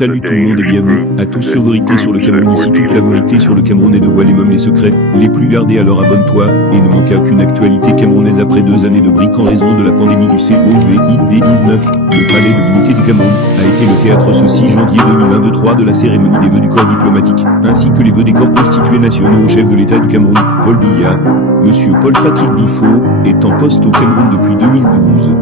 Salut tout le monde et bienvenue à tous sur Vérité sur le Cameroun. Ici toute la vérité sur le Cameroun est dévoilée, même les secrets les plus gardés. Alors abonne-toi et ne manque aucune actualité camerounaise. Après 2 années de briques en raison de la pandémie du Covid-19, le palais de l'unité du Cameroun a été le théâtre ce 6 janvier 2023 de la cérémonie des vœux du corps diplomatique, ainsi que les vœux des corps constitués nationaux au chef de l'État du Cameroun, Paul Biya. Monsieur Paul Patrick Bifo est en poste au Cameroun depuis 2012.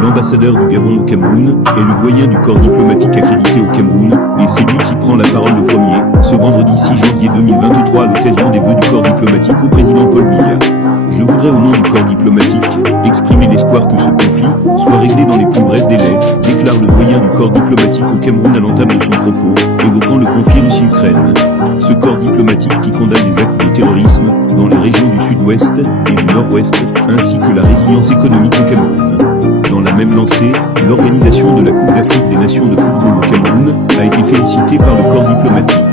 L'ambassadeur du Gabon au Cameroun est le doyen du corps diplomatique accrédité au Cameroun, et c'est lui qui prend la parole le premier, ce vendredi 6 janvier 2023 à l'occasion des vœux du corps diplomatique au président Paul Biya. Je voudrais au nom du corps diplomatique exprimer l'espoir que ce conflit soit réglé dans les plus brefs délais, déclare le doyen du corps diplomatique au Cameroun à l'entame de son propos, évoquant le conflit Russie-Ukraine. Ce corps diplomatique qui condamne les actes de terrorisme dans les régions du sud-ouest et du nord-ouest, ainsi que la résilience économique au Cameroun. Dans la même lancée, l'organisation de la Coupe d'Afrique des Nations de football au Cameroun a été félicitée par le corps diplomatique.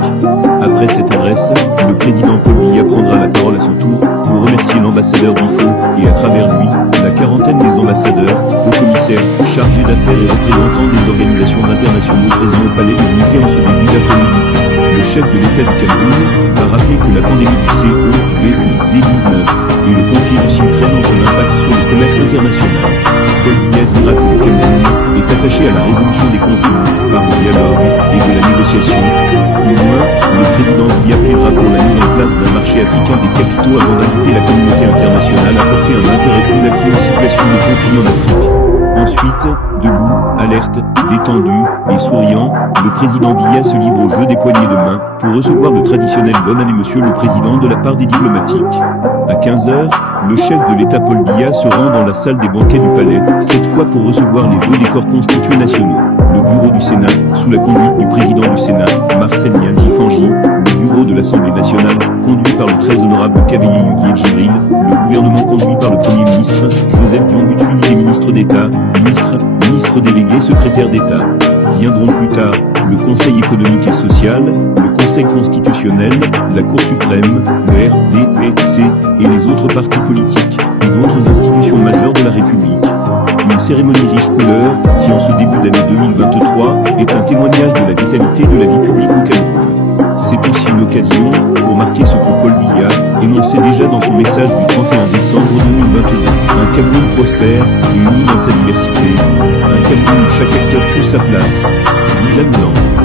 Après cette adresse, le président Paul Biya prendra la parole à son tour pour remercier l'ambassadeur Bifo et à travers lui, la quarantaine des ambassadeurs, hauts commissaires, chargés d'affaires et représentants des organisations internationaux présents au palais de l'unité en ce début d'après-midi. Le chef de l'État du Cameroun va rappeler que la pandémie du Covid-19 et le conflit Russie-Ukraine ont un impact sur le commerce international. Paul Biya dira que le Cameroun est attaché à la résolution des conflits par le dialogue et de la négociation. Plus loin, le président Biya plaidera pour la mise en place d'un marché africain des capitaux avant d'inviter la communauté internationale à porter un intérêt plus accru aux situations de conflit en Afrique. Ensuite, debout, alerte, détendu et souriant, le président Biya se livre au jeu des poignées de main pour recevoir le traditionnel bonne année monsieur le président de la part des diplomatiques. À 15h, le chef de l'État Paul Biya se rend dans la salle des banquets du palais, cette fois pour recevoir les vœux des corps constitués nationaux. Le bureau du Sénat, sous la conduite du président du Sénat, Marcel Niandji Fanji, le bureau de l'Assemblée nationale, conduit par le très honorable Kaveye Yuguye Djibril, le gouvernement conduit par le Premier ministre, Joseph Dion Butsuyi, les ministres d'État, ministres délégués, secrétaires d'État. Viendront plus tard le Conseil économique et social, le Conseil constitutionnel, la Cour suprême, le RDPC et les autres partis politiques et d'autres institutions majeures de la République. Une cérémonie riche couleurs qui, en ce début d'année 2023, est un témoignage de la vitalité de la vie publique au Cameroun. C'est aussi une occasion pour marquer ce que Paul Biya énonçait déjà dans son message du 31 décembre 2022. Un Cameroun prospère et uni dans sa diversité. Un Cameroun où chaque acteur trouve sa place. Jeanne Blanc.